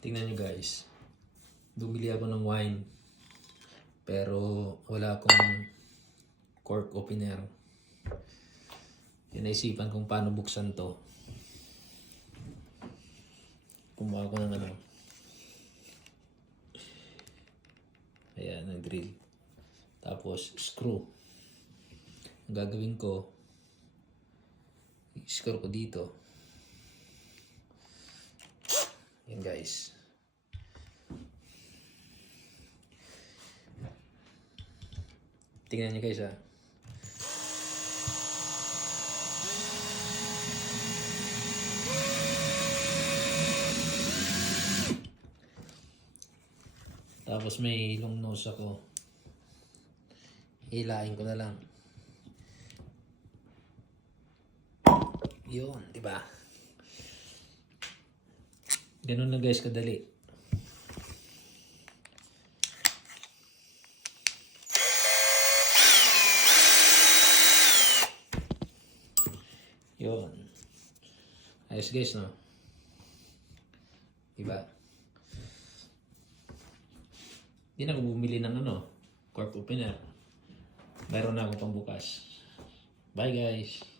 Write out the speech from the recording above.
Tingnan nyo guys. Bumili ako ng wine. Pero wala akong cork opener. Naisipan kung paano buksan to. Kumuha ko ng ano. Ayan, ng drill. Tapos screw. Ang gagawin ko, i-screw ko dito. Yan guys. Tingnan nyo guys ha. Tapos may long nose ako. Hilain ko na lang. Yun, di ba? Ganun na guys kadali. Yun. Ayos guys, no? Diba? Hindi na ako bumili ng cork opener. Meron na ako pang bukas. Bye guys!